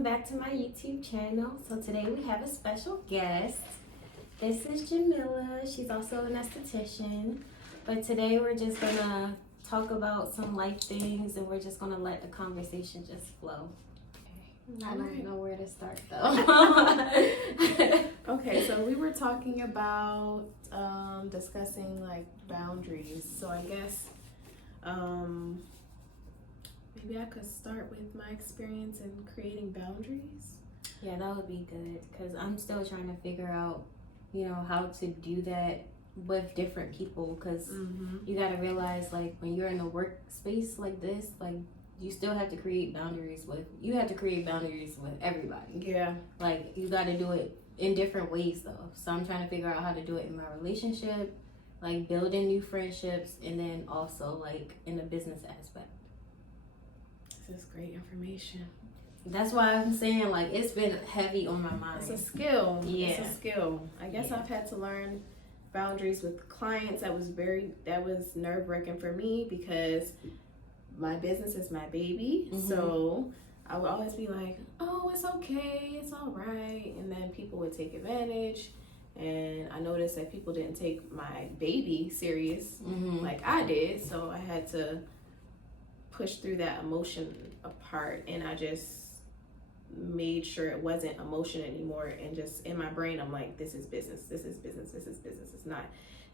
welcome back to my YouTube channel. So today we have a special guest. This is Jamila. She's also an esthetician. But today we're just gonna talk about some life things and we're just gonna let the conversation just flow. I don't know where to start though. Okay, so we were talking about discussing like boundaries. So I guess maybe I could start with my experience in creating boundaries. Yeah, that would be good because I'm still trying to figure out, how to do that with different people because you got to realize like when you're in a workspace like this, like you still have to create boundaries with everybody. Yeah. Like you got to do it in different ways though. So I'm trying to figure out how to do it in my relationship, like building new friendships, and then also like in the business aspect. This is great information. That's why I'm saying like it's been heavy on my mind. It's a skill. Yeah. It's a skill. I guess I've had to learn boundaries with clients. That was nerve-wracking for me because my business is my baby. So I would always be like, oh, it's okay, it's all right. And then people would take advantage. And I noticed that people didn't take my baby serious like I did. So I had to push through that emotion apart. And I just made sure it wasn't emotion anymore. And just in my brain, I'm like, this is business, this is business, this is business. It's not.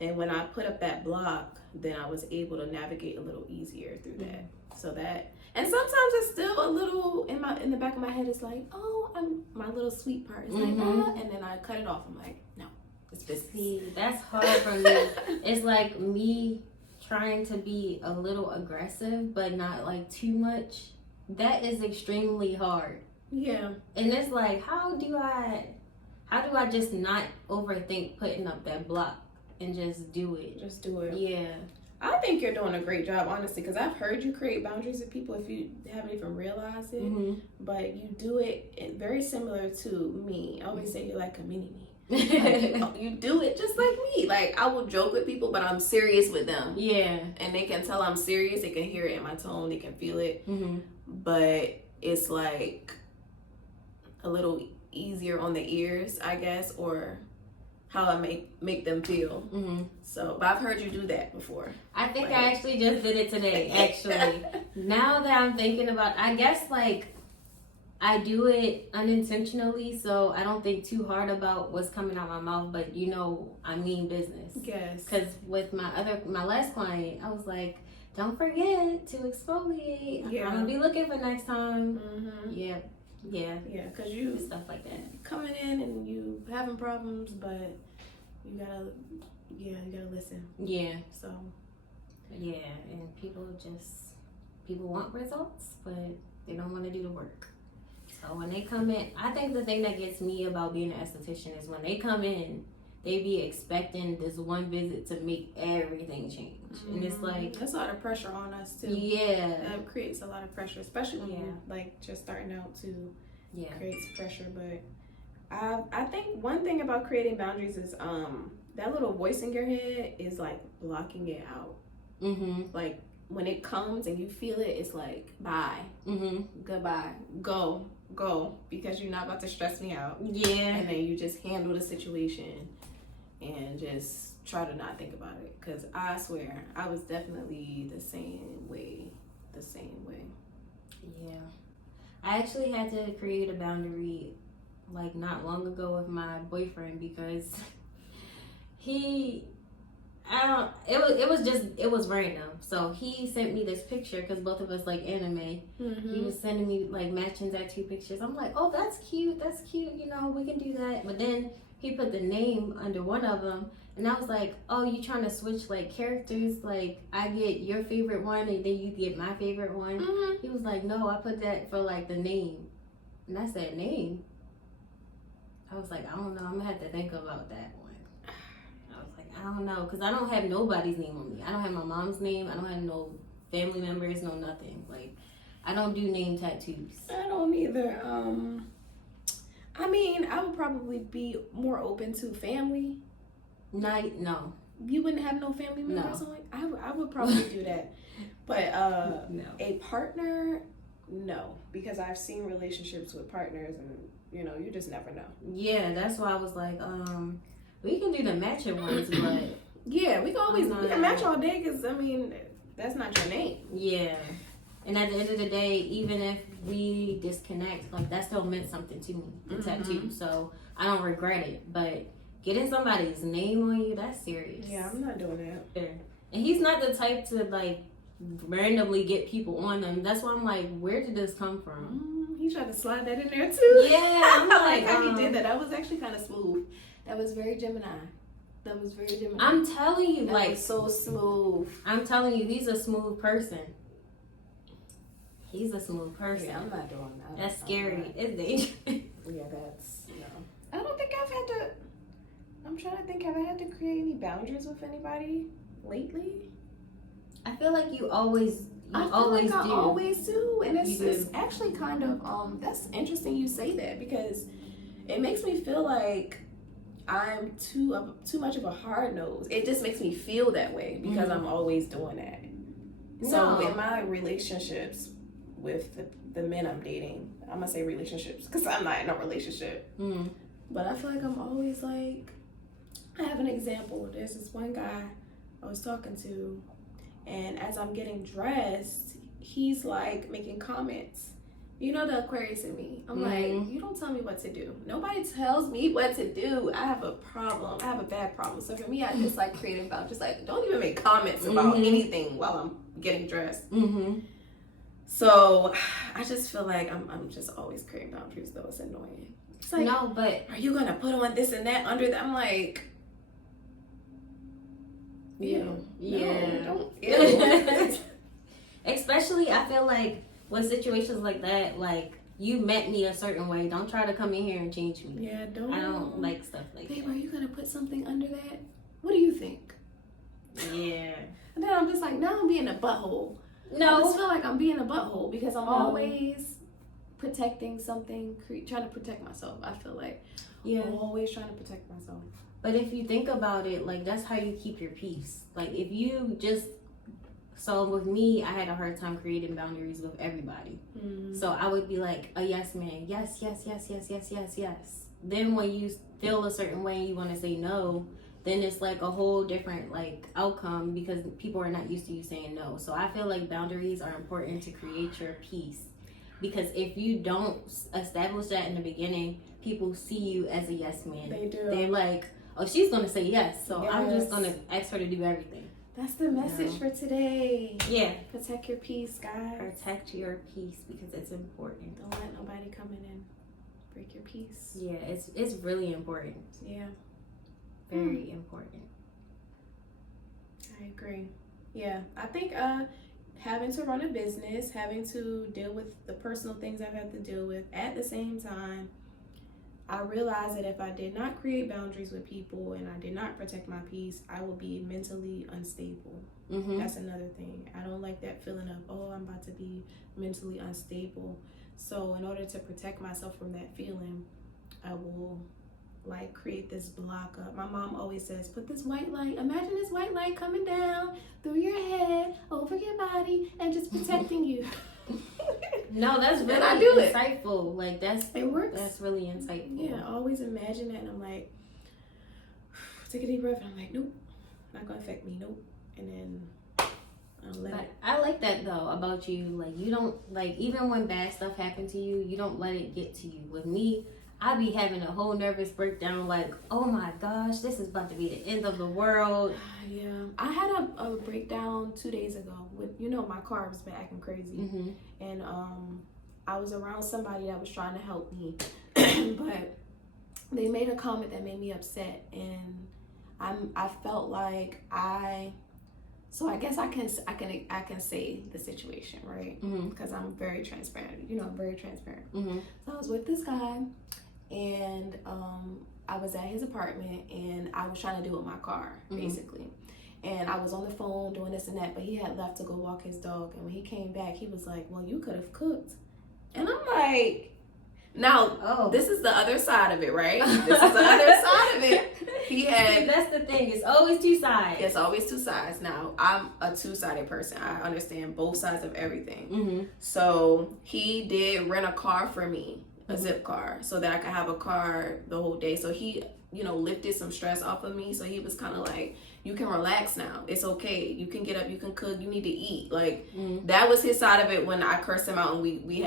And when I put up that block, then I was able to navigate a little easier through that. So that, and sometimes it's still a little in the back of my head. It's like, oh, I'm my little sweet part. It's like, and then I cut it off. I'm like, no, it's business. See, that's hard for me. It's like me trying to be a little aggressive, but not like too much. That is extremely hard. Yeah. And it's like, how do I just not overthink putting up that block and just do it? Just do it. Yeah. I think you're doing a great job, honestly, because I've heard you create boundaries with people if you haven't even realized it. But you do it very similar to me. I always say you're like a mini me. Like, you do it just like me. Like, I will joke with people, but I'm serious with them. Yeah. And they can tell I'm serious. They can hear it in my tone. They can feel it. But it's like a little easier on the ears, I guess, or how I make them feel. So, but I've heard you do that before. I think I actually just did it today, actually. Now that I'm thinking about I guess, like, I do it unintentionally, so I don't think too hard about what's coming out my mouth, but I mean business. Yes. Because with my last client, I was like, don't forget to exfoliate. Yeah. I'm going to be looking for next time. Yeah, because you stuff like that. coming in and you having problems, but you gotta listen. Yeah. So yeah, and people want results, but they don't want to do the work. So when they come in, I think the thing that gets me about being an esthetician is when they come in, they be expecting this one visit to make everything change. And it's like, that's a lot of pressure on us too. Yeah. That creates a lot of pressure, especially when you're like just starting out to creates pressure. But I think one thing about creating boundaries is that little voice in your head is like blocking it out. Like when it comes and you feel it, it's like bye, goodbye, go, because you're not about to stress me out. Yeah. And then you just handle the situation and just try to not think about it, because I swear I was definitely the same way. Yeah, I actually had to create a boundary like not long ago with my boyfriend because it was random. So he sent me this picture because both of us like anime. He was sending me like matching tattoo pictures. I'm like, oh, that's cute, we can do that. But then he put the name under one of them, and I was like, oh, you trying to switch like characters? Like I get your favorite one and then you get my favorite one. He was like, no, I put that for like the name. And I said, name? I was like, I don't know, I'm gonna have to think about that one. I was like, I don't know, because I don't have nobody's name on me. I don't have my mom's name. I don't have no family members, no nothing. Like, I don't do name tattoos. I don't either. I mean, I would probably be more open to family. No. You wouldn't have no family members? No. I would probably do that. But no. a partner, no, because I've seen relationships with partners, and you just never know. Yeah, that's why I was like, we can do the matching ones, but yeah, we can match all day, because I mean, that's not your name. Yeah. And at the end of the day, even if we disconnect, like that still meant something to me, the tattoo. So I don't regret it. But getting somebody's name on you, that's serious. Yeah, I'm not doing that. Yeah. And he's not the type to like randomly get people on them. That's why I'm like, where did this come from? He tried to slide that in there too. Yeah, I'm I like, like how he did that. That was actually kind of smooth. That was very Gemini. I'm telling you, that like, was so smooth. I'm telling you, he's a smooth person. He's a smooth person. Yeah, I'm not doing that. That's scary. It's dangerous. Yeah, that's I don't think I've had to. I'm trying to think. Have I had to create any boundaries with anybody lately? I feel like you always do. I always do, and it's actually kind of That's interesting you say that, because it makes me feel like I'm too much of a hard nose. It just makes me feel that way because I'm always doing that. So in my relationships with the men I'm dating, I'm gonna say relationships because I'm not in a relationship. But I feel like I'm always like, I have an example. There's this one guy I was talking to, and as I'm getting dressed, he's like making comments. You know, the Aquarius in me. I'm like, you don't tell me what to do. Nobody tells me what to do. I have a problem. I have a bad problem. So for me, I just like creating boundaries. Like, don't even make comments about anything while I'm getting dressed. So I just feel like I'm just always creating boundaries, though. It's annoying. It's like, no, but are you gonna put on this and that under that? I'm like, yeah. No, don't. Especially, I feel like with situations like that, like, you met me a certain way. Don't try to come in here and change me. Yeah, don't. I don't like stuff like Babe, that. are you gonna put something under that? What do you think? Yeah. And then I'm just like, now I'm being a butthole. No. I just feel like I'm being a butthole because I'm always protecting something, trying to protect myself. I feel like I'm always trying to protect myself. But if you think about it, like, that's how you keep your peace. Like, if you just... So with me, I had a hard time creating boundaries with everybody. So I would be like a yes man. Yes, yes, yes, yes, yes, yes, yes. Then when you feel a certain way and you want to say no, then it's like a whole different like outcome because people are not used to you saying no. So I feel like boundaries are important to create your peace. Because if you don't establish that in the beginning, people see you as a yes man. They do. They're like, oh, she's going to say yes. So I'm just going to ask her to do everything. That's the message for today. Yeah. Protect your peace, guys. Protect your peace because it's important. Don't let nobody come in and break your peace. Yeah, it's really important. Yeah. Very important. I agree. Yeah. I think having to run a business, having to deal with the personal things I've had to deal with at the same time, I realized that if I did not create boundaries with people and I did not protect my peace, I would be mentally unstable. That's another thing. I don't like that feeling of, oh, I'm about to be mentally unstable. So in order to protect myself from that feeling, I will like create this block up. My mom always says, put this white light, imagine this white light coming down through your head, over your body, and just protecting you. No, that's really I do insightful. Like it works. That's really insightful. Yeah, I always imagine that, and I'm like, take a deep breath, and I'm like, nope, not gonna affect me, nope, and then I'll let it. I like that though about you. Like, you don't, like, even when bad stuff happens to you, you don't let it get to you. With me, I be having a whole nervous breakdown, like, oh my gosh, this is about to be the end of the world. Yeah, I had a breakdown 2 days ago with, my car was been acting crazy, and I was around somebody that was trying to help me, but they made a comment that made me upset, and I felt like so I guess I can say the situation, right? Because I'm very transparent. I'm very transparent. So I was with this guy, and I was at his apartment, and I was trying to do it with my car, basically. And I was on the phone doing this and that, but he had left to go walk his dog. And when he came back, he was like, well, you could have cooked. And I'm like, Now, this is the other side of it, right? This is the other side of it. He had. That's the thing. It's always two sides. It's always two sides. Now, I'm a two-sided person. I understand both sides of everything. Mm-hmm. So he did rent a car for me, a Zip car, so that I could have a car the whole day. So he, lifted some stress off of me. So he was kind of like, you can relax now. It's okay. You can get up. You can cook. You need to eat. Like, that was his side of it when I cursed him out and we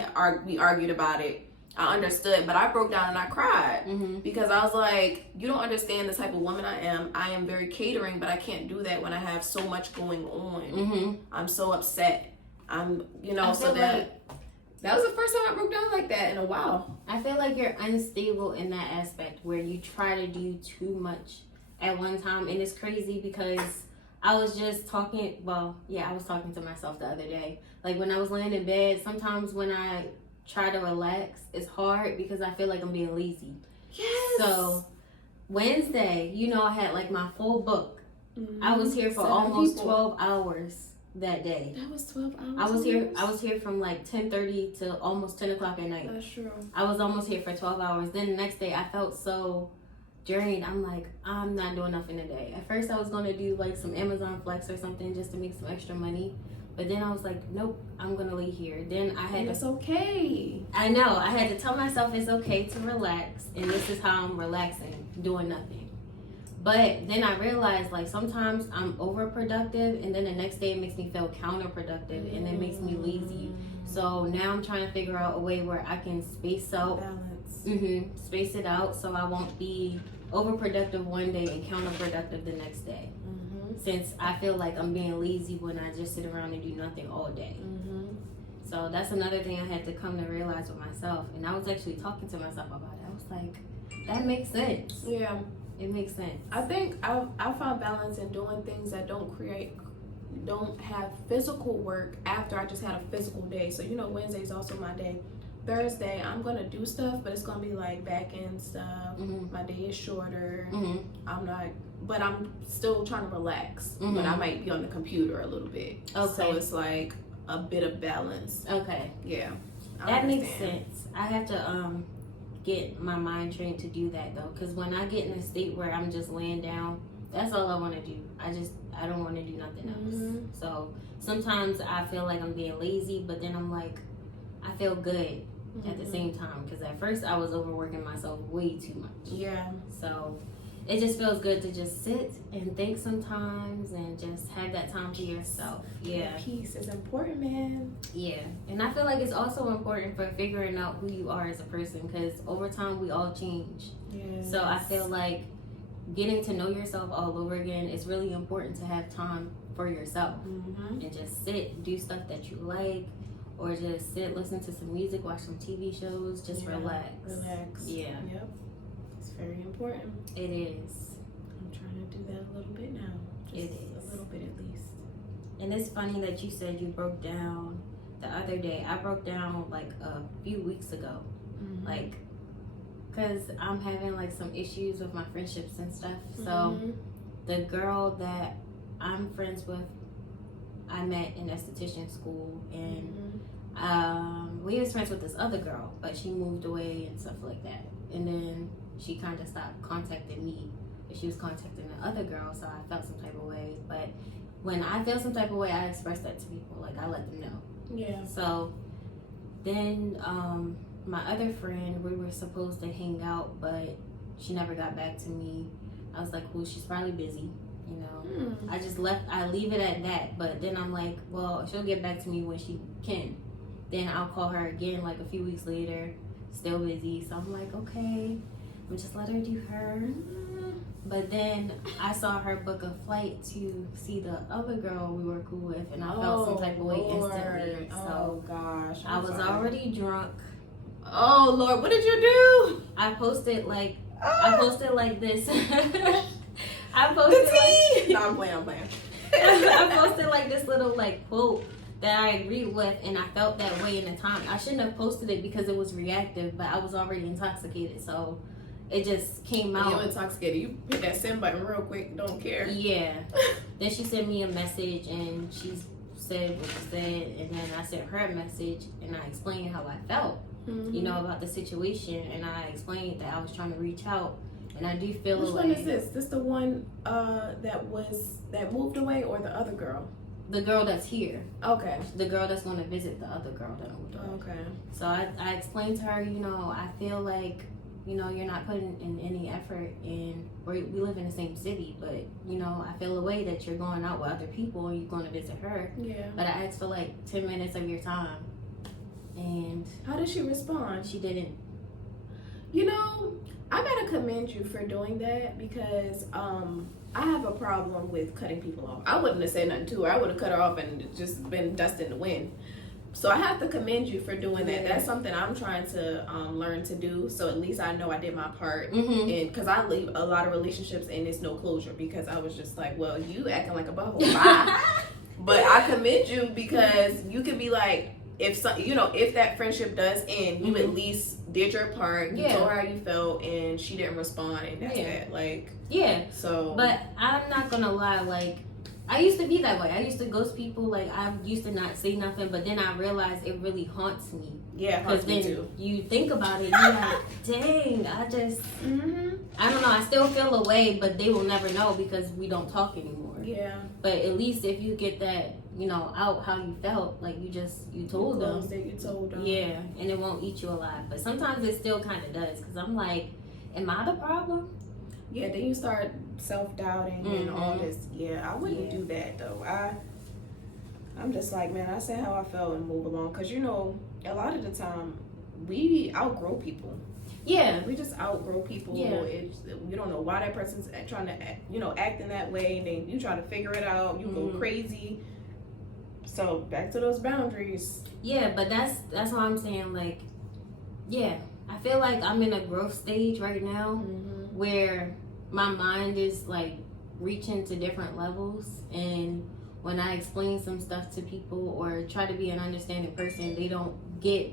argued about it. I understood, but I broke down and I cried because I was like, you don't understand the type of woman I am. I am very catering, but I can't do that when I have so much going on. I'm so upset. I'm, so that was the first time I broke down like that in a while. I feel like you're unstable in that aspect where you try to do too much at one time. And it's crazy because I was just talking, I was talking to myself the other day. Like when I was laying in bed, sometimes when I try to relax, it's hard because I feel like I'm being lazy. Yes. So Wednesday, I had like my full book. I was here for almost 12 hours that day. That was 12 hours. I was here from like 10:30 to almost 10 o'clock at night. That's true. I was almost here for 12 hours. Then the next day I felt so drained. I'm like, I'm not doing nothing today. At first I was gonna do like some Amazon Flex or something just to make some extra money. But then I was like, nope, I'm gonna leave here. Then I had It's okay. I know. I had to tell myself it's okay to relax, and this is how I'm relaxing, doing nothing. But then I realized, like, sometimes I'm overproductive, and then the next day it makes me feel counterproductive, and it makes me lazy. So now I'm trying to figure out a way where I can space out, space it out, so I won't be overproductive one day and counterproductive the next day. Since I feel like I'm being lazy when I just sit around and do nothing all day. So that's another thing I had to come to realize with myself. And I was actually talking to myself about it. I was like, that makes sense. Yeah. It makes sense. I think I found balance in doing things that don't have physical work after I just had a physical day. So, Wednesday's also my day. Thursday, I'm going to do stuff, but it's going to be like back end stuff. My day is shorter. But I'm still trying to relax. But I might be on the computer a little bit. Okay. So it's like a bit of balance. Okay. Yeah. That makes sense. I have to get my mind trained to do that though. Because when I get in a state where I'm just laying down, that's all I want to do. I don't want to do nothing else. So sometimes I feel like I'm being lazy, but then I'm like, I feel good at the same time. Because at first I was overworking myself way too much. Yeah. So it just feels good to just sit and think sometimes and just have that time to yourself. Yeah. Peace is important, man. Yeah. And I feel like it's also important for figuring out who you are as a person because over time we all change. Yes. So I feel like getting to know yourself all over again is really important to have time for yourself and just sit, do stuff that you like, or just sit, listen to some music, watch some TV shows, just relax. Yeah. Yep. It's very important. It is. I'm trying to do that a little bit now. It is. A little bit at least. And it's funny that you said you broke down the other day. I broke down like a few weeks ago. Like, because I'm having like some issues with my friendships and stuff. So the girl that I'm friends with, I met in esthetician school, and we was friends with this other girl, but she moved away and stuff like that. And then she kind of stopped contacting me, but she was contacting the other girl, so I felt some type of way. But when I feel some type of way, I express that to people. Like, I let them know. Yeah. So then my other friend, we were supposed to hang out, but she never got back to me. I was like, well, she's probably busy, I leave it at that. But then I'm like, well, she'll get back to me when she can. Then I'll call her again like a few weeks later, still busy. So I'm like, okay, I'll just let her do her. But then I saw her book a flight to see the other girl we were cool with, and I felt some type of way instantly. So gosh, I was already drunk. Oh Lord, what did you do? I posted like this. I posted like this little like quote that I agreed with, and I felt that way in the time. I shouldn't have posted it because it was reactive, but I was already intoxicated, so it just came out. You're intoxicated. You hit that send button real quick. Don't care. Yeah. Then she sent me a message, and she said what she said, and then I sent her a message, and I explained how I felt. you know, about the situation, and I explained that I was trying to reach out, and I do feel Which away. one is this? This the one that moved away, or the other girl? The girl that's here. Okay. The girl that's going to visit the other girl that moved away. Okay. So I explained to her, you know, I feel like, you know, you're not putting in any effort, and we live in the same city, but, you know, I feel a way that you're going out with other people and you're going to visit her. Yeah. But I asked for like 10 minutes of your time, and How did she respond? she didn't. You know, I gotta commend you for doing that, because I have a problem with cutting people off. I wouldn't have said nothing to her. I would have cut her off and just been dust in the wind. So I have to commend you for doing that. That's something I'm trying to learn to do. So at least I know I did my part. Mm-hmm. And because I leave a lot of relationships and it's no closure, because I was just like, well, you acting like a butthole. Bye. But I commend you, because you can be like, if that friendship does end, you at least did your part. You told her how you felt, and she didn't respond, and that's that. Like, so. But I'm not gonna lie, like, I used to be that way. I used to ghost people. Like, I used to not say nothing, but then I realized it really haunts me. Yeah, because then too. You think about it, you're like, dang, I just, I don't know. I still feel a way, but they will never know because we don't talk anymore. Yeah. But at least if you get that, you know, out how you felt, like you told them. You told them. Yeah, and it won't eat you alive. But sometimes it still kind of does, because I'm like, am I the problem? Yeah, then you start self-doubting and all this. Yeah, I wouldn't do that though. I'm just like, man, I said how I felt and move along, because you know, a lot of the time we outgrow people. Yeah, we just outgrow people. Yeah, you don't know why that person's trying to act, you know, acting that way, and then you try to figure it out. You go crazy. So back to those boundaries. Yeah, but that's what I'm saying. Like, yeah, I feel like I'm in a growth stage right now where my mind is like reaching to different levels, and when I explain some stuff to people or try to be an understanding person, they don't get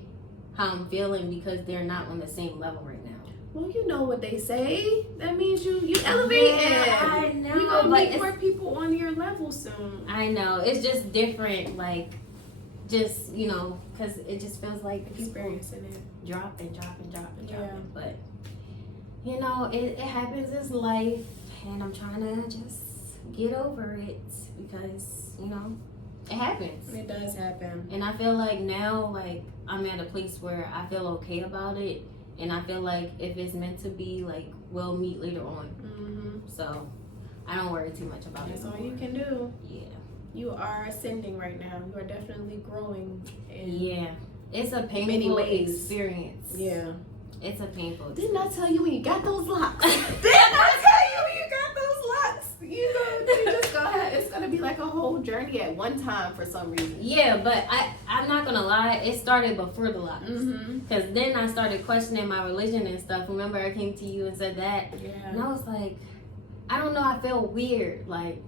how I'm feeling because they're not on the same level right now. Well, you know what they say. That means you elevate. Yeah, I know. You're gonna meet more people on your level soon. I know. It's just different, like, just, you know, because it just feels like experiencing it. Dropping. Yeah. But, you know, it happens. It's life, and I'm trying to just get over it because, you know, it happens. It does happen. And I feel like now, like, I'm at a place where I feel okay about it. And I feel like if it's meant to be, like, we'll meet later on. So I don't worry too much about it. That's all you can do. Yeah. You are ascending right now. You are definitely growing. It's a painful experience. Yeah. It's a painful experience. Didn't I tell you when you got those locks? Didn't I tell you when you got those locks? You just go ahead. It's going to be like a whole journey at one time for some reason. Yeah, but I'm not going to lie. It started before the locks. Because then I started questioning my religion and stuff. Remember, I came to you and said that? Yeah. And I was like, I don't know. I felt weird. Like,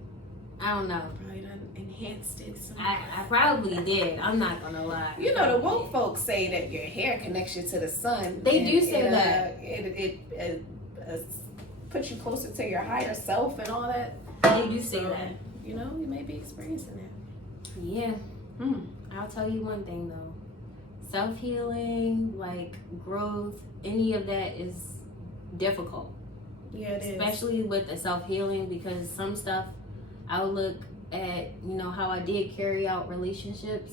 I don't know. Probably done enhanced it. I probably did. I'm not going to lie. You know, the woke folks say that your hair connects you to the sun. They do say that. It puts you closer to your higher self and all that. They do say that. You know, you may be experiencing that. Yeah. I'll tell you one thing though. Self-healing, like growth, any of that is difficult. Yeah, it is. Especially with the self-healing, because some stuff I'll look at, you know, how I did carry out relationships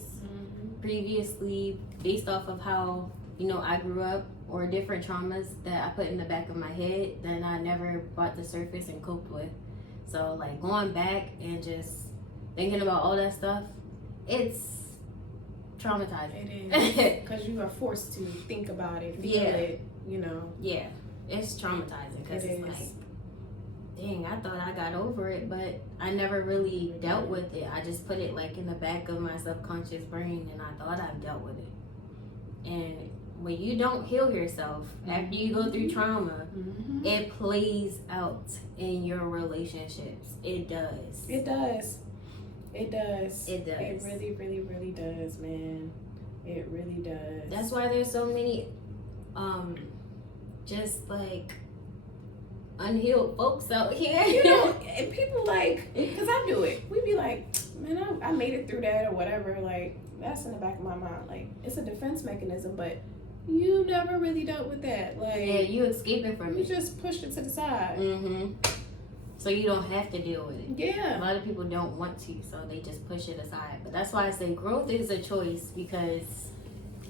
previously based off of how, you know, I grew up, or different traumas that I put in the back of my head that I never brought to surface and coped with. So like going back and just thinking about all that stuff, it's traumatizing. It is. Because you are forced to think about it, feel it, you know. Yeah, it's traumatizing because it's like, dang, I thought I got over it, but I never really dealt with it. I just put it like in the back of my subconscious brain, and I thought I dealt with it. And when you don't heal yourself after you go through trauma, it plays out in your relationships. It does. It does. It does. It does. It really, really, really does, man. It really does. That's why there's so many, just like unhealed folks out here. You know, and people like, because I do it. We be like, man, I made it through that or whatever. Like, that's in the back of my mind. Like, it's a defense mechanism, but you never really dealt with that. Like, Yeah, you escaping from you it. just pushed it to the side. So you don't have to deal with it. Yeah. A lot of people don't want to, so they just push it aside. But that's why I say growth is a choice, because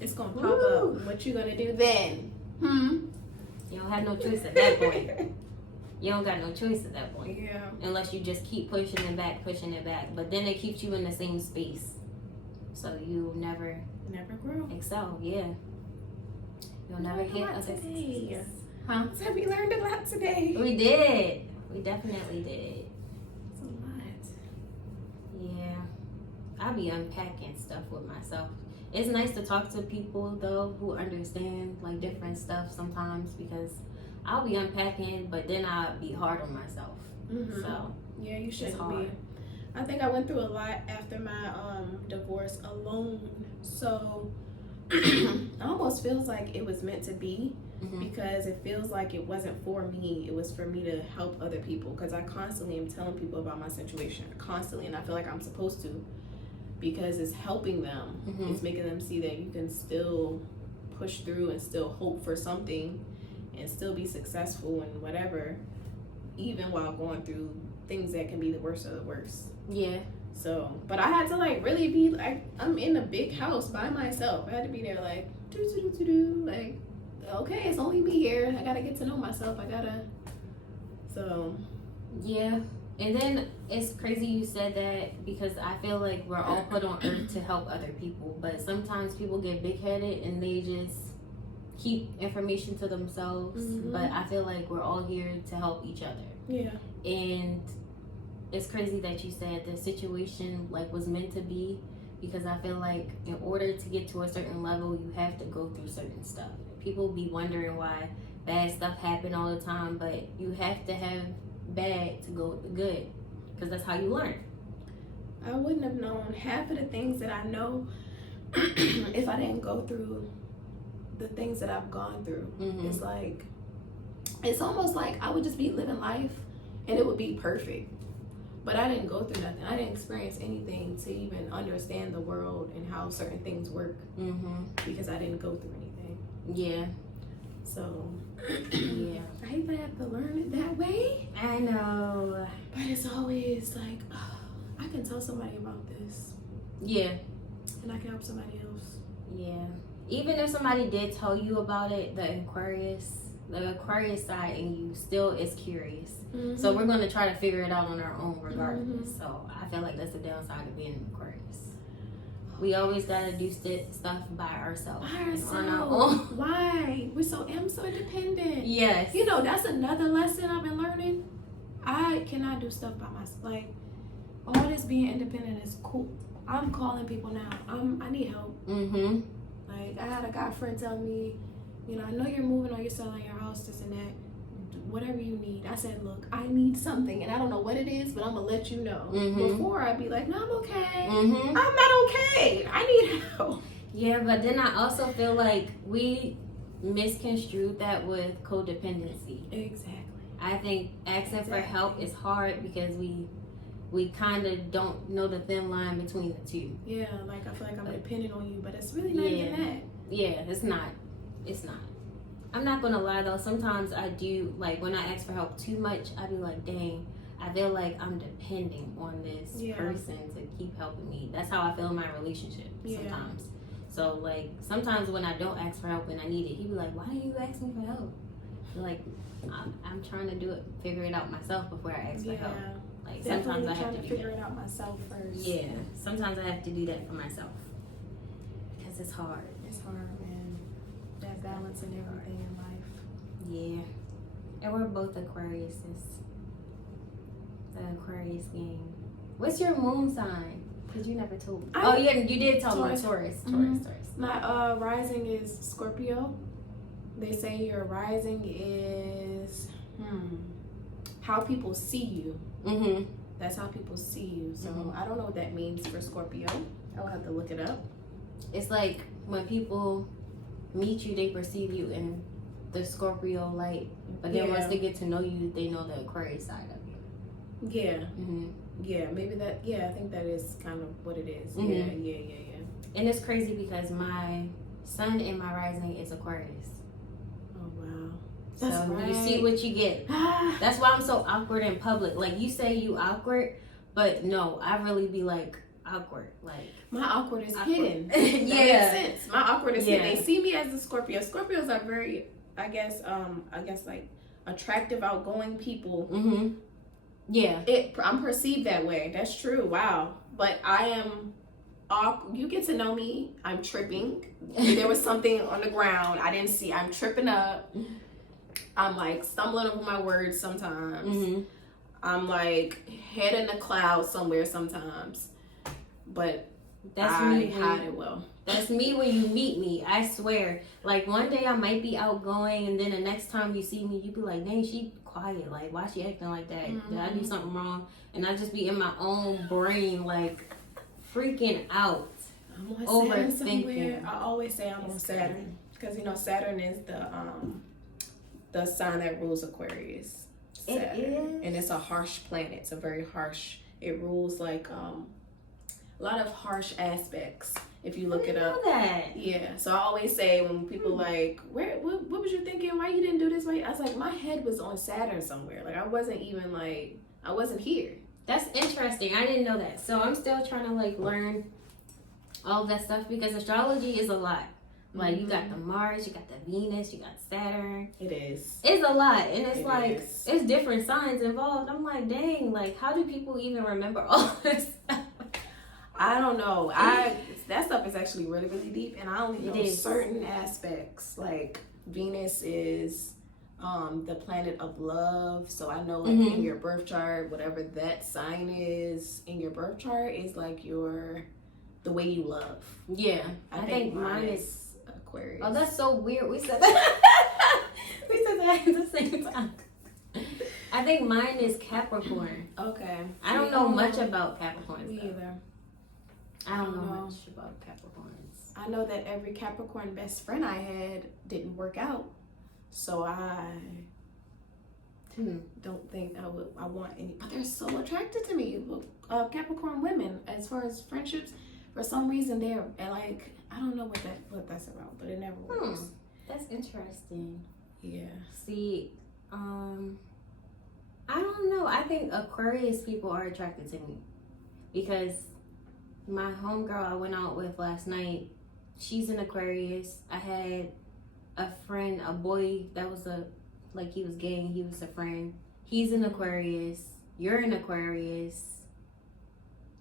It's gonna pop up. What you gonna do then? you don't have no choice at that point. You don't got no choice at that point. Yeah. Unless you just keep pushing it back. But then it keeps you in the same space. So you never grow. excel. Yeah. You'll never hit other today. successes. Huh? So we learned a lot today. We did. We definitely did. It's a lot. Yeah. I'll be unpacking stuff with myself. It's nice to talk to people though who understand like different stuff sometimes, because I'll be unpacking, but then I'll be hard on myself. So yeah, you shouldn't hard. be. I think I went through a lot after my divorce alone. So it almost feels like it was meant to be, because it feels like it wasn't for me. It was for me to help other people, because I constantly am telling people about my situation constantly, and I feel like I'm supposed to, because it's helping them. It's making them see that you can still push through and still hope for something and still be successful and whatever, even while going through things that can be the worst of the worst. Yeah. So, but I had to like really be like, I'm in a big house by myself. I had to be there like, like, okay, it's only me here. I gotta get to know myself. So. Yeah. And then it's crazy you said that, because I feel like we're all put on earth to help other people, but sometimes people get big-headed and they just keep information to themselves. But I feel like we're all here to help each other. Yeah. And it's crazy that you said the situation like was meant to be, because I feel like in order to get to a certain level, you have to go through certain stuff. People be wondering why bad stuff happen all the time, but you have to have bad to go with the good, because that's how you learn. I wouldn't have known half of the things that I know if I didn't go through the things that I've gone through. It's like, it's almost like I would just be living life and it would be perfect, but I didn't go through nothing. I didn't experience anything to even understand the world and how certain things work, because I didn't go through anything. Yeah. So Yeah. I hate that I have to learn it that way. I know. But it's always like, oh, I can tell somebody about this. Yeah. And I can help somebody else. Yeah. Even if somebody did tell you about it, the Aquarius side in you still is curious. So we're going to try to figure it out on our own regardless. So I feel like that's the downside of being an Aquarius. We always gotta do stuff by ourselves. On our own. Why? I'm so independent. Yes. You know, that's another lesson I've been learning. I cannot do stuff by myself. Like, all this being independent is cool. I'm calling people now. I need help. Like, I had a guy friend tell me, you know, I know you're moving or you're selling your house, this and that. Whatever you need. I said, look, I need something, and I don't know what it is, but I'm gonna let you know. Before I'd be like, no, I'm okay. I'm not okay. I need help. Yeah, but then I also feel like we misconstrued that with codependency. Exactly. I think asking for help is hard because we kind of don't know the thin line between the two. Yeah, like I feel like I'm dependent on you, but it's really not even that. Yeah, it's not. It's not. I'm not gonna lie though, sometimes I do, like when I ask for help too much, I be like, dang, I feel like I'm depending on this person to keep helping me. That's how I feel in my relationship sometimes. So like sometimes when I don't ask for help and I need it, he be like, why do you ask me for help? Like I'm trying to figure it out myself before I ask for help. Like sometimes I have to figure it out myself first. Yeah, sometimes I have to do that for myself because it's hard. It's hard, man. That balance and everything in life. Yeah, and we're both Aquariuses. The Aquarius gang. What's your moon sign? Because you never told me. You did tell me. Taurus. My rising is Scorpio. They say your rising is how people see you. That's how people see you. So I don't know what that means for Scorpio. I'll have to look it up. It's like when people meet you, they perceive you in the Scorpio light, but then once they get to know you, they know the Aquarius side of you. Yeah. Yeah, maybe that. Yeah, I think that is kind of what it is. Yeah. And it's crazy because my sun in my rising is Aquarius. Oh wow. So That's right. you see what you get. That's why I'm so awkward in public. Like you say you awkward, but no, I really be like awkward. Like my awkward is awkward. hidden. Yeah. That makes sense. My awkward is Yeah. hidden. They see me as a Scorpio. Scorpios are very, I guess like attractive, outgoing people. Mm-hmm. Yeah. I'm perceived that way. That's true. Wow. But I am you get to know me. I'm tripping. There was something on the ground I didn't see. I'm tripping up. I'm like stumbling over my words sometimes. Mm-hmm. I'm like head in the clouds somewhere sometimes. But That's I me. hide it well. That's me when you meet me. I swear. Like one day I might be outgoing, and then the next time you see me, you be like, "Dang, she quiet. Like, why she acting like that? Did I do something wrong?" And I just be in my own brain, like freaking out. I'm on Saturn Overthinking. somewhere. I always say I'm on Saturn because Saturn is the sign that rules Aquarius. Saturn. It is, and it's a harsh planet. It's a very harsh. It rules like a lot of harsh aspects. If you look it up. know that. Yeah. So I always say when people like, what was you thinking? Why you didn't do this? Why? I was like, my head was on Saturn somewhere. Like I wasn't even like I wasn't here. That's interesting. I didn't know that. So I'm still trying to like learn all of that stuff because astrology is a lot. Like you got the Mars, you got the Venus, you got Saturn. It is. It's a lot, and it's It like is. it's different signs involved. I'm like, dang, like how do people even remember all this stuff? I don't know. That stuff is actually really, really deep, and I only know certain aspects. Like Venus is the planet of love, so I know like in your birth chart, whatever that sign is in your birth chart is like the way you love. Yeah, I think mine is Aquarius. Oh, that's so weird. We said that. We said that at the same time. I think mine is Capricorn. Okay. I don't know much about Capricorns. Me though. either. I don't know much about Capricorns. I know that every Capricorn best friend I had didn't work out, so I don't think I want any. But they're so attracted to me. Capricorn women, as far as friendships, for some reason they're like I don't know what that's about, but it never works. That's interesting. Yeah. See, I don't know. I think Aquarius people are attracted to me because my homegirl I went out with last night, she's an Aquarius. I had a friend, a boy that was he was gay and he was a friend. He's an Aquarius. You're an Aquarius.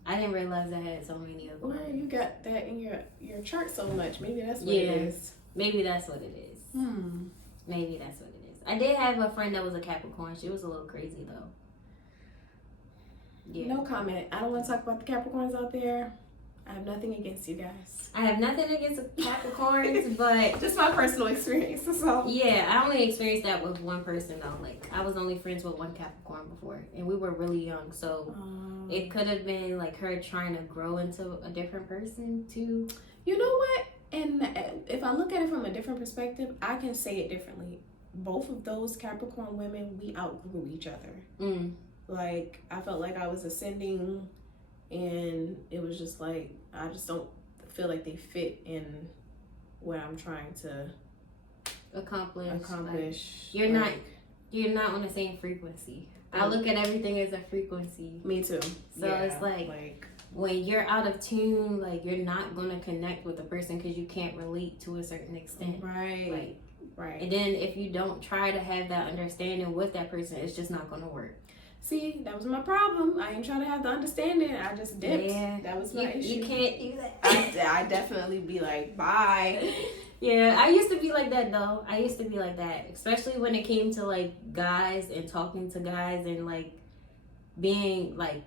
I didn't realize I had so many of them. Well, you got that in your chart so much. Maybe that's what it is. Maybe that's what it is. Maybe that's what it is. I did have a friend that was a Capricorn. She was a little crazy though. Yeah. No comment. I don't want to talk about the Capricorns out there. I have nothing against you guys. I have nothing against Capricorns, but just my personal experience. So yeah, I only experienced that with one person though. Like I was only friends with one Capricorn before, and we were really young, so it could have been like her trying to grow into a different person too. You know what? And if I look at it from a different perspective, I can say it differently. Both of those Capricorn women, we outgrew each other. Like I felt like I was ascending. And it was just like I just don't feel like they fit in what I'm trying to accomplish. Like, you're not on the same frequency. I look at everything as a frequency. Me too. So it's like when you're out of tune, like you're not gonna connect with a person because you can't relate to a certain extent. Right. And then if you don't try to have that understanding with that person, it's just not gonna work. See, that was my problem. I ain't trying to have the understanding. I just dipped. Yeah. That was my issue. You can't do that. I definitely be like, bye. Yeah, I used to be like that though. I used to be like that, especially when it came to like guys and talking to guys and like being like,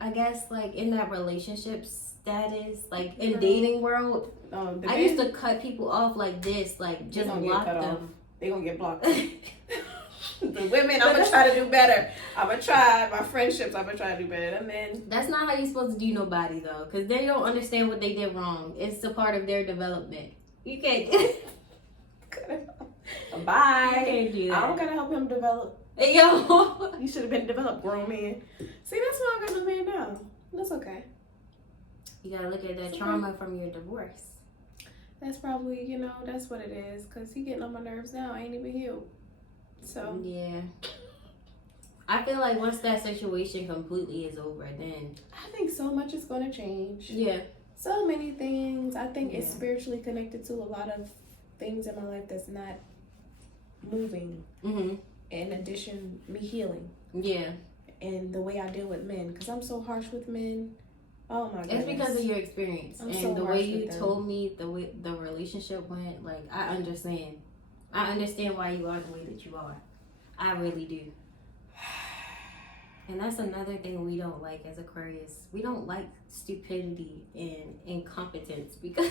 I guess like in that relationship status, like in dating world. I used to cut people off like this, like just block them. They gonna get blocked. The women, I'm gonna try to do better. I'm gonna try my friendships. I'm gonna try to do better. The men. That's not how you're supposed to do nobody though, because they don't understand what they did wrong. It's a part of their development. You can't. Bye. You can't do that. I don't gotta help him develop. Hey, yo. You should have been developed, grown man. See, that's why I got no man now. That's okay. You gotta look at the trauma from your divorce. That's probably, you know, that's what it is. Because he getting on my nerves now. I ain't even healed. So. Yeah. I feel like once that situation completely is over, then. I think so much is going to change. Yeah. So many things. I think it's spiritually connected to a lot of things in my life that's not moving. Mm-hmm. In addition, me healing. Yeah. And the way I deal with men. Because I'm so harsh with men. Oh my goodness. It's because of your experience. I'm and so the harsh way you with them. told me, the way the relationship went, like, I understand. I understand why you are the way that you are. I really do. And that's another thing we don't like as Aquarius. We don't like stupidity and incompetence because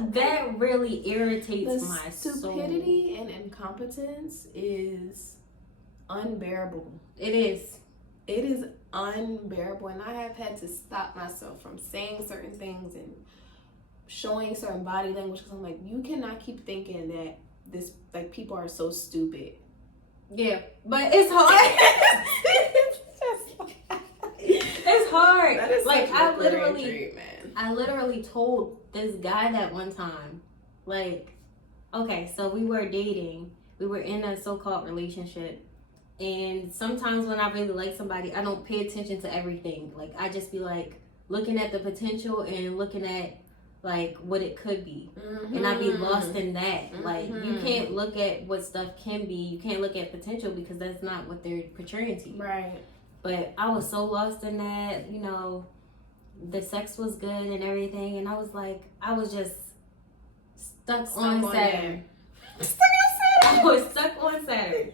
that really irritates my soul. Stupidity and incompetence is unbearable. It is. It is unbearable, and I have had to stop myself from saying certain things and showing certain body language because I'm like, you cannot keep thinking that this, like, people are so stupid. Yeah, but it's hard. It's hard. That is like, such an Aquarian trait, man. I literally told this guy that one time, like, okay, so we were dating. We were in a so-called relationship. And sometimes when I really like somebody, I don't pay attention to everything. Like, I just be, like, looking at the potential and looking at, like, what it could be. Mm-hmm. And I be lost in that. Mm-hmm. Like, you can't look at what stuff can be. You can't look at potential because that's not what they're portraying to you. Right. But I was so lost in that, you know, the sex was good and everything. And I was like, I was just stuck on Saturn. I was stuck on Saturn.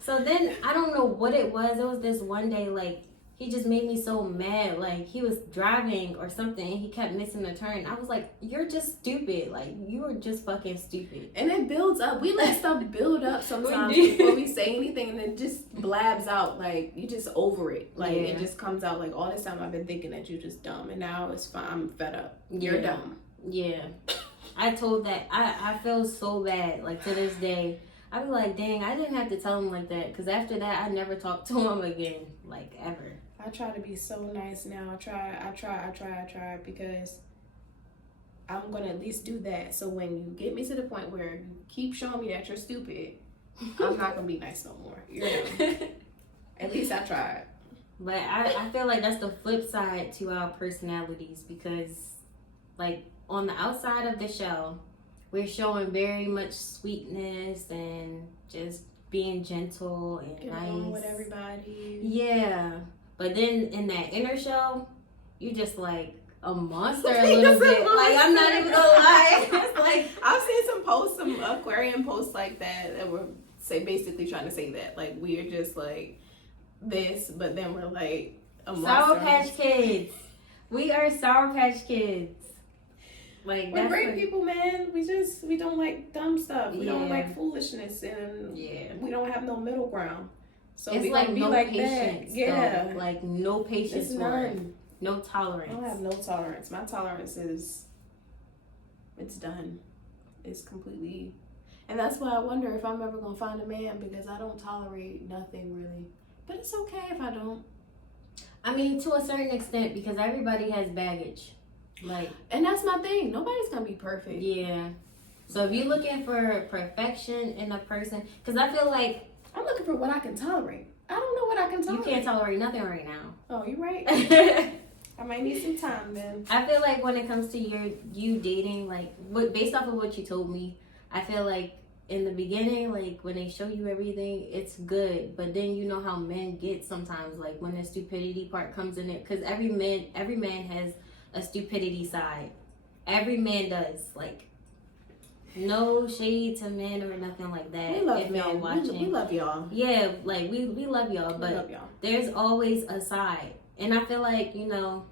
So then, I don't know what it was. It was this one day, like, he just made me so mad. Like, he was driving or something, and he kept missing the turn. I was like, you're just stupid. Like, you are just fucking stupid. And it builds up. We let stuff build up sometimes before we say anything, and it just blabs out. Like, you just over it. Like, it just comes out. Like, all this time I've been thinking that you're just dumb, and now it's fine. I'm fed up. You're dumb. Yeah. I told that. I feel so bad. Like, to this day. I be like, dang, I didn't have to tell him like that. Because after that, I never talked to him again. Like, ever. I try to be so nice now. I try. Because I'm going to at least do that. So when you get me to the point where you keep showing me that you're stupid, I'm not going to be nice no more. You're dumb. At least I tried. But I feel like that's the flip side to our personalities. Because, like, on the outside of the show, we're showing very much sweetness and just being gentle and Get nice. along with everybody. Yeah. But then in that inner shell, you just like a monster a little bit. Like, I'm not even gonna lie. It's like, I've seen some posts, some Aquarian posts like that were basically trying to say that. Like, we are just like this, but then we're like a monster. Sour Patch Kids. We are Sour Patch Kids. Like, we're great people, man. We don't like dumb stuff. We don't like foolishness, and we don't have no middle ground. So it's we like be no like patience. that. Yeah, though. Like no patience. It's none. No tolerance. I don't have no tolerance. My tolerance is, it's done. It's completely, and that's why I wonder if I'm ever gonna find a man, because I don't tolerate nothing really. But it's okay if I don't. I mean, to a certain extent, because everybody has baggage. Like, and that's my thing. Nobody's gonna be perfect. Yeah. So if you're looking for perfection in a person, because I feel like I'm looking for what I can tolerate. I don't know what I can tolerate. You can't tolerate nothing right now. Oh, you're right. I might need some time then. I feel like when it comes to you dating, like, based off of what you told me, I feel like in the beginning, like, when they show you everything, it's good. But then you know how men get sometimes, like, when the stupidity part comes in it. Because every man has a stupidity side. Every man does. Like, no shade to men or nothing like that. We love men. We love y'all. Yeah, like, we love y'all. But love y'all. There's always a side. And I feel like, you know,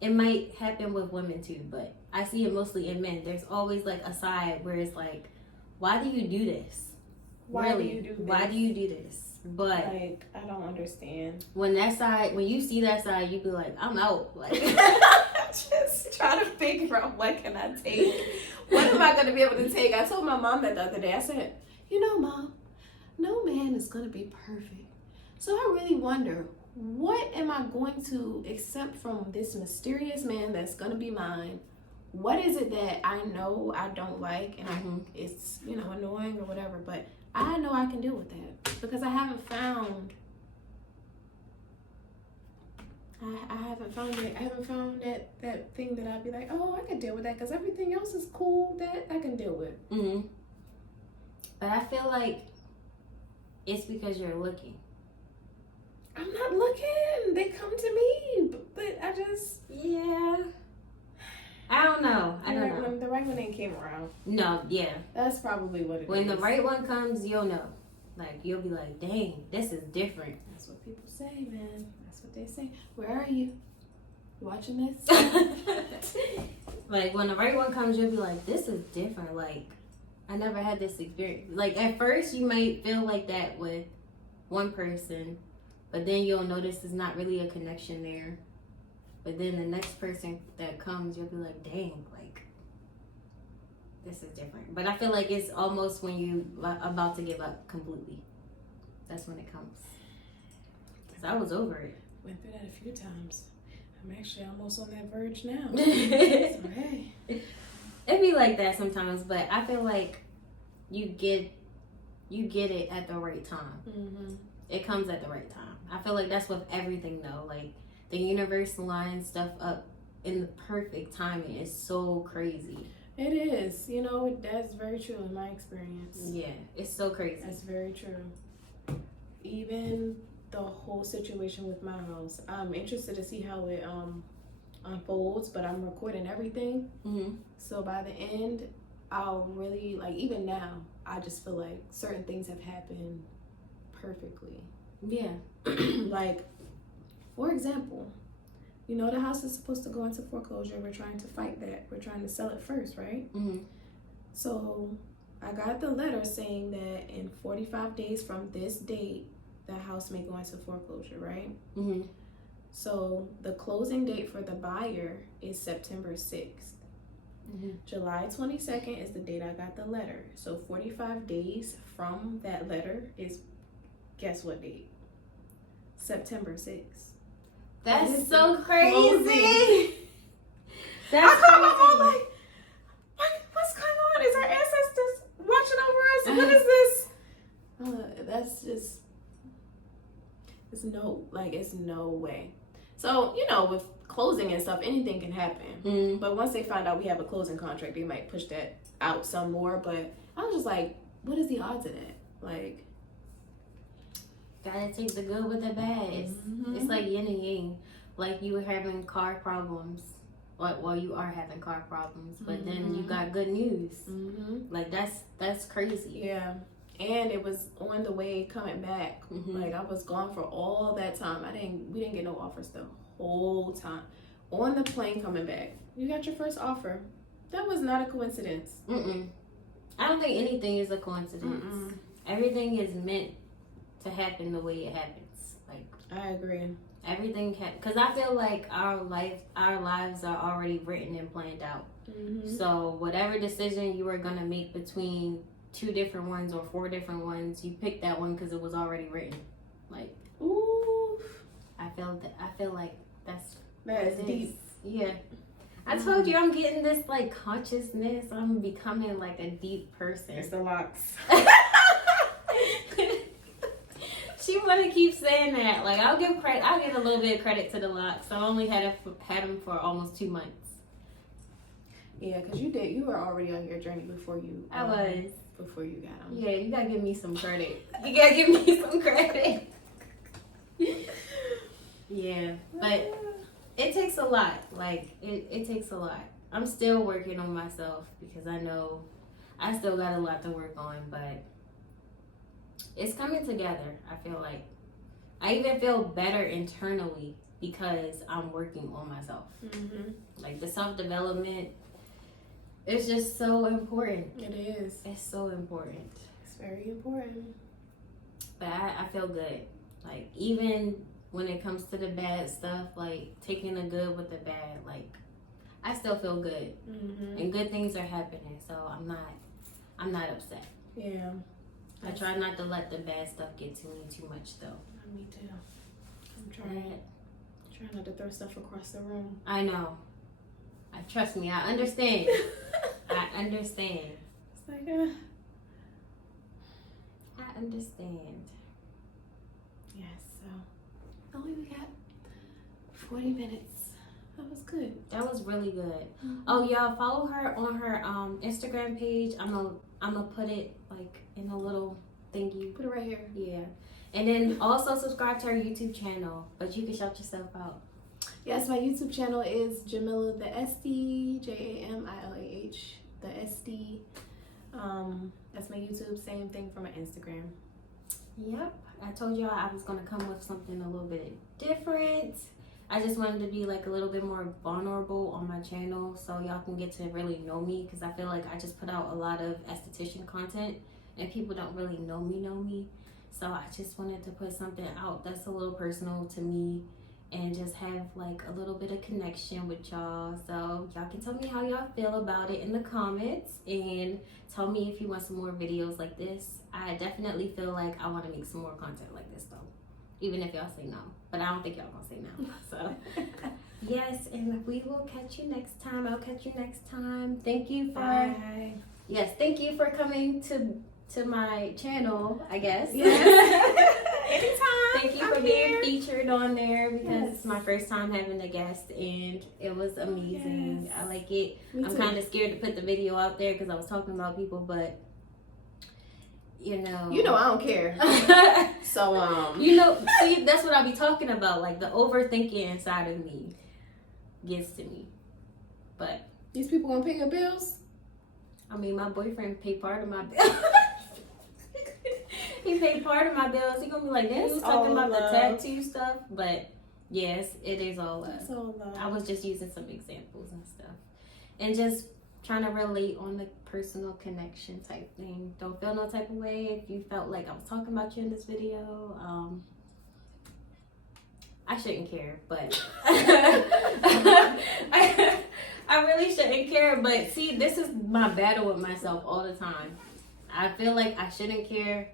it might happen with women too. But I see it mostly in men. There's always, like, a side where it's like, why do you do this? Why do you do this? Why do you do this? But like, I don't understand. When you see that side, you be like, I'm out. Like, just try to figure out what can I take. What am I gonna be able to take? I told my mom that the other day. I said, you know, Mom, no man is gonna be perfect. So I really wonder, what am I going to accept from this mysterious man that's gonna be mine? What is it that I know I don't like and it's, you know, annoying or whatever, but I know I can deal with that because I haven't found it. I haven't found that thing that I'd be like, oh, I can deal with that because everything else is cool that I can deal with. But I feel like it's because you're looking. I'm not looking. They come to me, but I just I don't know. When the right one ain't came around. No, yeah. That's probably what it is. When the right one comes, you'll know. Like, you'll be like, dang, this is different. That's what people say, man. That's what they say. Where are you? Watching this? Like, when the right one comes, you'll be like, this is different. Like, I never had this experience. Like, at first, you might feel like that with one person, but then you'll notice there's not really a connection there. But then the next person that comes, you'll be like, dang, like, this is different. But I feel like it's almost when you about to give up completely. That's when it comes. Because I was over it. Went through that a few times. I'm actually almost on that verge now. So, hey. It'd be like that sometimes, but I feel like you get it at the right time. It comes at the right time. I feel like that's with everything though. Like, the universe lines stuff up in the perfect timing. It's so crazy. It is. You know, that's very true in my experience. Yeah, it's so crazy. That's very true. Even the whole situation with my house. I'm interested to see how it unfolds, but I'm recording everything. So by the end, I'll really, like, even now, I just feel like certain things have happened perfectly. Yeah. Like, for example, you know the house is supposed to go into foreclosure. We're trying to fight that. We're trying to sell it first, right? So I got the letter saying that in 45 days from this date, the house may go into foreclosure, right? So the closing date for the buyer is September 6th. July 22nd is the date I got the letter. So 45 days from that letter is, guess what date? September 6th. That's so crazy. That's I called my mom like, what's going on? Is our ancestors watching over us? What is this? That's just, it's no way. So, you know, with closing and stuff, anything can happen. But once they find out we have a closing contract, they might push that out some more. But I was just like, what is the odds of that? Like, gotta take the good with the bad. It's like yin and yang. Like, you were having car problems. Well, you are having car problems, but then you got good news. Like, that's crazy. Yeah. And it was on the way coming back. Like, I was gone for all that time. We didn't get no offers the whole time. On the plane coming back, you got your first offer. That was not a coincidence. I don't think anything is a coincidence. Everything is meant to happen the way it happens. Like, I agree. Everything because I feel like our lives are already written and planned out. So whatever decision you were gonna make between 2 different ones or 4 different ones, you picked that one because it was already written. Like, ooh, I feel like that's deep. Yeah. I told you I'm getting this like consciousness. I'm becoming like a deep person. It's the locks. She want to keep saying that. Like, I'll give a little bit of credit to the locks. I only had them for almost 2 months. Yeah, because you were already on your journey before you. I was. Before you got them. Yeah, you gotta give me some credit. You gotta give me some credit. Yeah, but it takes a lot. Like, it takes a lot. I'm still working on myself because I know I still got a lot to work on, but it's coming together. I feel like I even feel better internally because I'm working on myself. Like, the self-development is just so important. It is. It's so important. It's very important. But I feel good. Like, even when it comes to the bad stuff, like, taking the good with the bad, like, I still feel good. And good things are happening, so I'm not upset. Yeah. I try not to let the bad stuff get to me too much, though. Me too. I'm trying not to throw stuff across the room. I know. Trust me, I understand. I understand. It's like, I understand. Yes, so only we got 40 minutes. That was good. That was really good. Mm-hmm. Oh, y'all follow her on her Instagram page. I'm gonna put it like in a little thingy. Put it right here. Yeah. And then also subscribe to her YouTube channel. But you can shout yourself out. Yes, my YouTube channel is Jamila the SD, JAMILAH the SD. That's my YouTube. Same thing for my Instagram. Yep. I told y'all I was gonna come with something a little bit different. I just wanted to be like a little bit more vulnerable on my channel so y'all can get to really know me, because I feel like I just put out a lot of esthetician content and people don't really know me. So I just wanted to put something out that's a little personal to me and just have like a little bit of connection with y'all. So y'all can tell me how y'all feel about it in the comments, and tell me if you want some more videos like this. I definitely feel like I want to make some more content like this though, even if y'all say no. But I don't think y'all gonna say no. So yes, and we will catch you next time. I'll catch you next time. Thank you for Bye. Yes, thank you for coming to my channel, I guess. Yes. Anytime. Thank you for being featured on there, because it's my first time having a guest and it was amazing. Yes. I like it. I'm kind of scared to put the video out there because I was talking about people, but you know I don't care. So see, that's what I be talking about. Like the overthinking inside of me gets to me. But these people gonna pay your bills? I mean, my boyfriend paid part of my bills. He paid part of my bills. He gonna be like, "This is talking about the tattoo stuff," but yes, it is all love. It's all love. I was just using some examples and stuff, and just trying to relate on the personal connection type thing. Don't feel no type of way if you felt like I was talking about you in this video. I shouldn't care, but I really shouldn't care. But see, this is my battle with myself all the time. I feel like I shouldn't care,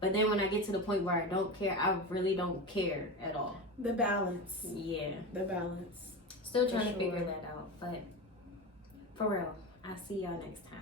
but then when I get to the point where I don't care, I really don't care at all. The balance. Yeah. The balance. Still trying to figure that out, but for real, I'll see y'all next time.